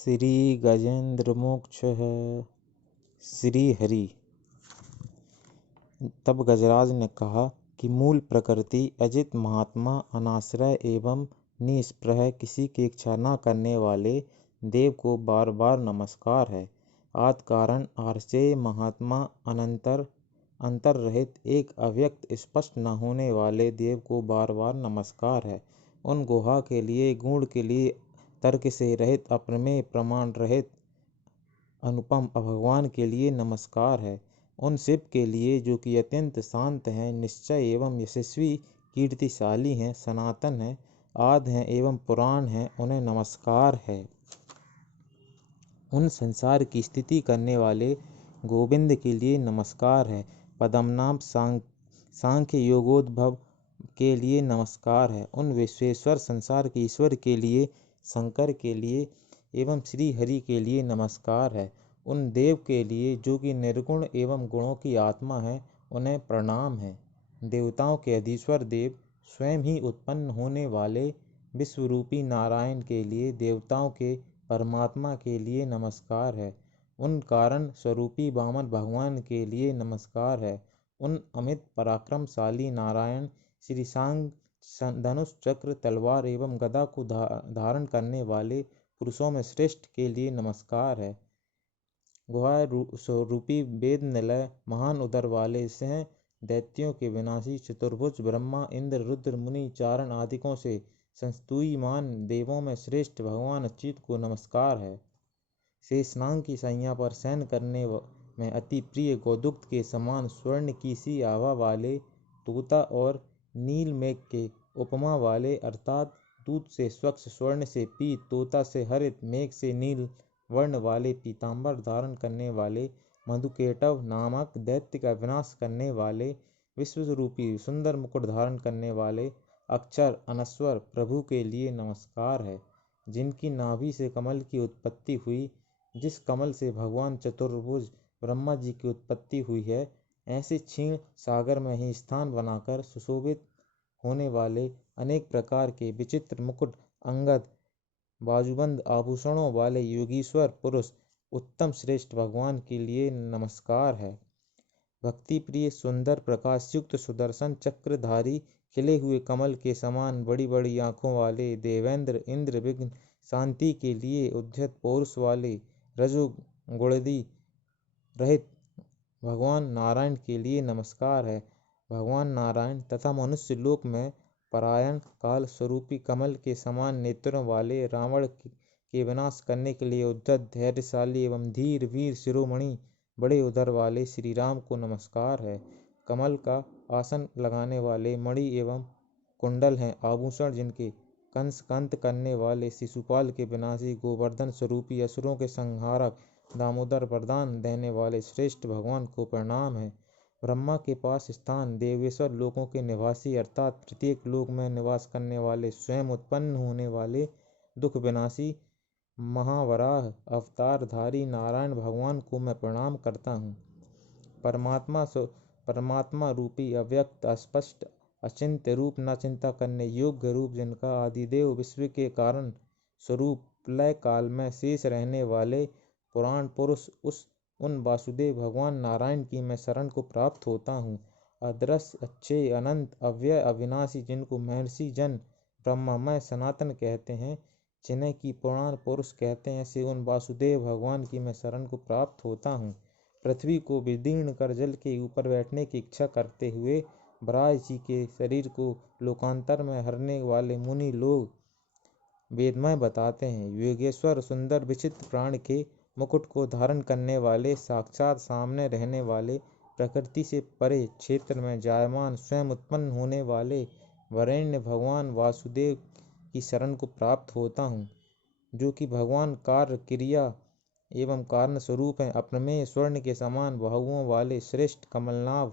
श्री गजेंद्र मोक्षः श्री हरि। तब गजराज ने कहा कि मूल प्रकृति अजित महात्मा अनाश्रय एवं निस्पृह किसी की इच्छा न करने वाले देव को बार बार नमस्कार है। आदि कारण आश्रय महात्मा अंतर रहित एक अव्यक्त स्पष्ट न होने वाले देव को बार बार नमस्कार है। उन गुहा के लिए गुण के लिए तर्क से रहित अप्रमेय प्रमाण रहित अनुपम भगवान के लिए नमस्कार है। उन शिव के लिए जो कि अत्यंत शांत हैं, निश्चय एवं यशस्वी, कीर्तिशाली हैं, सनातन हैं, आदि हैं एवं पुराण हैं, उन्हें नमस्कार है। उन संसार की स्थिति करने वाले गोविंद के लिए नमस्कार है। पद्मनाभ सांख्य योगोद्भव के लिए नमस्कार है। उन विश्वेश्वर संसार के ईश्वर के लिए, शंकर के लिए एवं श्री हरि के लिए नमस्कार है। उन देव के लिए जो कि निर्गुण एवं गुणों की आत्मा है, उन्हें प्रणाम है। देवताओं के अधीश्वर देव, स्वयं ही उत्पन्न होने वाले विश्वरूपी नारायण के लिए, देवताओं के परमात्मा के लिए नमस्कार है। उन कारण स्वरूपी वामन भगवान के लिए नमस्कार है। उन अमित पराक्रमशाली नारायण श्री सांग धनुष चक्र तलवार एवं गदा को धारण करने वाले पुरुषों में श्रेष्ठ के लिए नमस्कार है। गुहा स्वरूपी वेद निलय महान उदर वाले सिंह दैत्यों के विनाशी चतुर्भुज ब्रह्मा इंद्र रुद्र मुनि चारण आदिकों से संस्तुयमान देवों में श्रेष्ठ भगवान अच्युत को नमस्कार है। शेषनाग की सैया पर शयन करने में अति प्रिय गोदुग्ध के समान स्वर्ण की सी आभा वाले तोता और नील मेघ के उपमा वाले अर्थात दूध से स्वच्छ, स्वर्ण से पीत, तोता से हरित, मेघ से नील वर्ण वाले पीतांबर धारण करने वाले मधुकेटव नामक दैत्य का विनाश करने वाले विश्वरूपी सुंदर मुकुट धारण करने वाले अक्षर अनश्वर प्रभु के लिए नमस्कार है। जिनकी नाभि से कमल की उत्पत्ति हुई, जिस कमल से भगवान चतुर्भुज ब्रह्मा जी की उत्पत्ति हुई है, ऐसे क्षीण सागर में ही स्थान बनाकर सुशोभित होने वाले अनेक प्रकार के विचित्र मुकुट अंगद बाजूबंद आभूषणों वाले योगीश्वर पुरुष उत्तम श्रेष्ठ भगवान के लिए नमस्कार है। भक्ति प्रिय सुंदर प्रकाशयुक्त सुदर्शन चक्रधारी खिले हुए कमल के समान बड़ी बड़ी आंखों वाले देवेंद्र इंद्र विघ्न शांति के लिए उद्धत पौरुष वाले रजोगुणी रहित भगवान नारायण के लिए नमस्कार है। भगवान नारायण तथा मनुष्य लोक में परायण काल स्वरूपी कमल के समान नेत्रों वाले रावण के विनाश करने के लिए उद्धत धैर्यशाली एवं धीर वीर शिरोमणि बड़े उदर वाले श्री राम को नमस्कार है। कमल का आसन लगाने वाले मणि एवं कुंडल हैं आभूषण जिनके कंस कंत करने वाले शिशुपाल के विनाशी गोवर्धन स्वरूपी असुरों के संहारक दामोदर वरदान देने वाले श्रेष्ठ भगवान को प्रणाम है। ब्रह्मा के पास स्थान देवेश्वर लोकों के निवासी अर्थात प्रत्येक लोक में निवास करने वाले स्वयं उत्पन्न होने वाले दुख विनाशी महावराह अवतारधारी नारायण भगवान को मैं प्रणाम करता हूँ। परमात्मा रूपी अव्यक्त अस्पष्ट अचिंत्य रूप न चिंता करने योग्य रूप जिनका आदिदेव विश्व के कारण स्वरूप प्रलय काल में शेष रहने वाले पुराण पुरुष उन वासुदेव भगवान नारायण की मैं शरण को प्राप्त होता हूँ। अदृश्य अच्छे अनंत अव्यय अविनाशी जिनको महर्षि जन ब्रह्ममय सनातन कहते हैं, जिन्हें की पुराण पुरुष कहते हैं, ऐसे उन वासुदेव भगवान की मैं शरण को प्राप्त होता हूँ। पृथ्वी को विदीर्ण कर जल के ऊपर बैठने की इच्छा करते हुए बराह जी के शरीर को लोकांतर में हरने वाले मुनि लोग वेदमय बताते हैं। योगेश्वर सुंदर विचित्र प्राण के मुकुट को धारण करने वाले साक्षात सामने रहने वाले प्रकृति से परे क्षेत्र में जायमान स्वयं उत्पन्न होने वाले वरेण्य भगवान वासुदेव की शरण को प्राप्त होता हूँ, जो कि भगवान कार्य क्रिया एवं कारण स्वरूप हैं। अप्रमेय स्वर्ण के समान बाहुओं वाले श्रेष्ठ कमलनाभ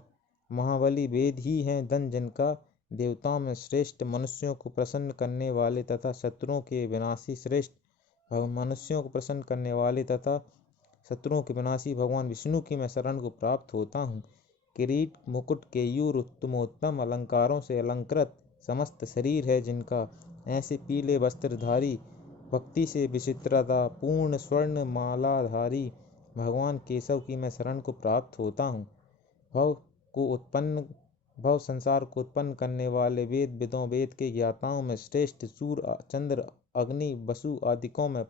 महाबली वेद ही हैं धन जिनका देवताओं में श्रेष्ठ मनुष्यों को प्रसन्न करने वाले तथा शत्रुओं के विनाशी श्रेष्ठ मनुष्यों को प्रसन्न करने वाले तथा शत्रुओं के विनाशी भगवान विष्णु की मैं शरण को प्राप्त होता हूँ। किरीट मुकुट केयूर उत्तमोत्तम अलंकारों से अलंकृत समस्त शरीर है जिनका, ऐसे पीले वस्त्रधारी भक्ति से विचित्रता पूर्ण स्वर्ण मालाधारी भगवान केशव की मैं शरण को प्राप्त होता हूँ। भव संसार को उत्पन्न करने वाले वेदों वेद के ज्ञाताओं में श्रेष्ठ, सूर्य चंद्र अग्नि वसु आदिकों में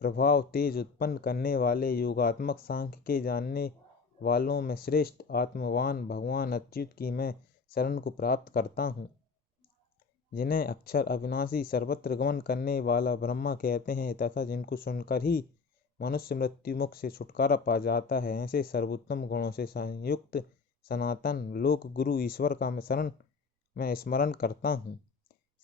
प्रभाव तेज उत्पन्न करने वाले, योगात्मक सांख्य के जानने वालों में श्रेष्ठ, आत्मवान भगवान अच्युत की मैं शरण को प्राप्त करता हूँ, जिन्हें अक्षर अविनाशी सर्वत्र गमन करने वाला ब्रह्मा कहते हैं तथा जिनको सुनकर ही मनुष्य मृत्यु मुख से छुटकारा पा जाता है। ऐसे सर्वोत्तम गुणों से संयुक्त सनातन लोक गुरु ईश्वर का मैं स्मरण करता हूँ।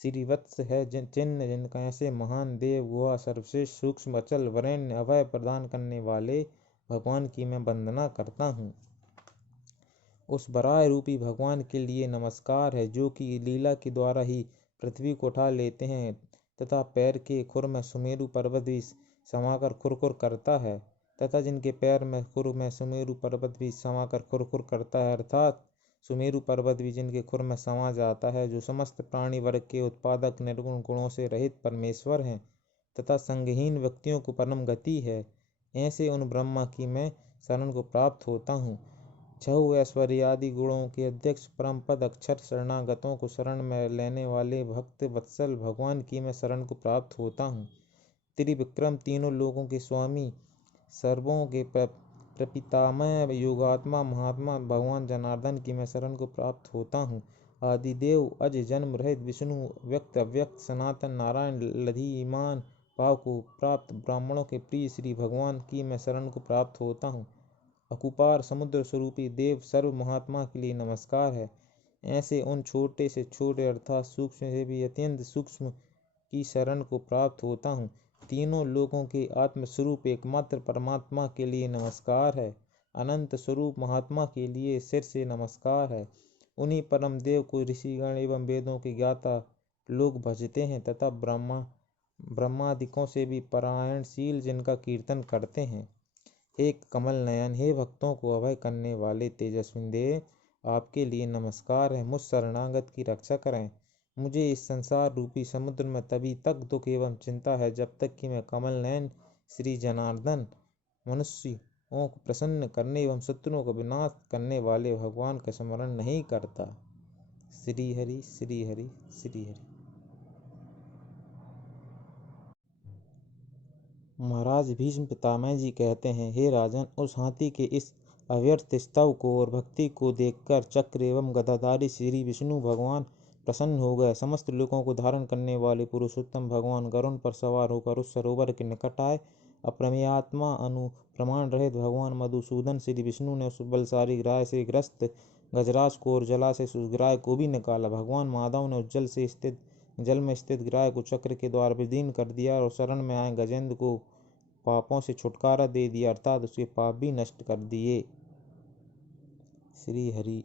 श्रीवत्स है चिन्ह जिनका ऐसे महान देव गुहा सर्वश्रेष्ठ सूक्ष्म अचल वरेण्य अभय प्रदान करने वाले भगवान की मैं वंदना करता हूँ। उस वराह रूपी भगवान के लिए नमस्कार है जो कि लीला के द्वारा ही पृथ्वी को उठा लेते हैं तथा पैर के खुर में सुमेरु पर्वत भी समाकर खुरखुर करता है तथा जिनके पैर में खुर में सुमेरु पर्वत भी समाकर खुरखुर करता है, अर्थात सुमेरु पर्वत भी जिनके खुर में समा जाता है, जो समस्त प्राणी वर्ग के उत्पादक निर्गुण गुणों से रहित परमेश्वर हैं तथा संगहीन व्यक्तियों को परम गति है। ऐसे उन ब्रह्मा की मैं शरण को प्राप्त होता हूँ। छह ऐश्वर्यादि गुणों के अध्यक्ष परम पद अक्षर शरणागतों को शरण में लेने वाले भक्त वत्सल भगवान की मैं शरण को प्राप्त होता हूँ। त्रिविक्रम तीनों लोगों के स्वामी सर्वों के प्रपितामह योगात्मा महात्मा भगवान जनार्दन की मैं शरण को प्राप्त होता हूँ। आदिदेव अज जन्म रहित विष्णु व्यक्त अव्यक्त सनातन नारायण लधीमान भाव को प्राप्त ब्राह्मणों के प्रिय श्री भगवान की मैं शरण को प्राप्त होता हूँ। अकुपार समुद्र स्वरूपी देव सर्व महात्मा के लिए नमस्कार है। ऐसे उन छोटे से छोटे अर्थात सूक्ष्म से भी अत्यंत सूक्ष्म की शरण को प्राप्त होता हूँ। तीनों लोगों के आत्मस्वरूप एकमात्र परमात्मा के लिए नमस्कार है। अनंत स्वरूप महात्मा के लिए सिर से नमस्कार है। उन्हीं परम देव को ऋषिगण एवं वेदों के ज्ञाता लोग भजते हैं तथा ब्रह्मादिकों से भी परायणशील जिनका कीर्तन करते हैं। हे कमल नयन, हे भक्तों को अभय करने वाले तेजस्वी देव, आपके लिए नमस्कार है। मुझ शरणागत की रक्षा करें। मुझे इस संसार रूपी समुद्र में तभी तक दुख एवं चिंता है जब तक कि मैं कमल नयन श्री जनार्दन मनुष्यों को प्रसन्न करने एवं शत्रुओं को विनाश करने वाले भगवान का स्मरण नहीं करता। श्री हरि श्री हरि श्री हरि। महाराज भीष्म पितामह जी कहते हैं, हे राजन, उस हाथी के इस अव्यर्थ स्तव को और भक्ति को देखकर चक्र एवं गदाधारी श्री विष्णु भगवान प्रसन्न हो गए। समस्त लोगों को धारण करने वाले पुरुषोत्तम भगवान गरुण पर सवार होकर उस सरोवर के निकट आए। अप्रमेयात्मा अनुप्रमाण रहित भगवान मधुसूदन श्री विष्णु ने उस बलशाली ग्राह से ग्रस्त गजराज को और जलाशय से उस ग्राह को भी निकाला। भगवान माधव ने उस जल में स्थित ग्राह को चक्र के द्वारा विदीर्ण कर दिया और शरण में आए गजेंद्र को पापों से छुटकारा दे दिया, अर्थात उसके पाप भी नष्ट कर दिए। श्री हरि।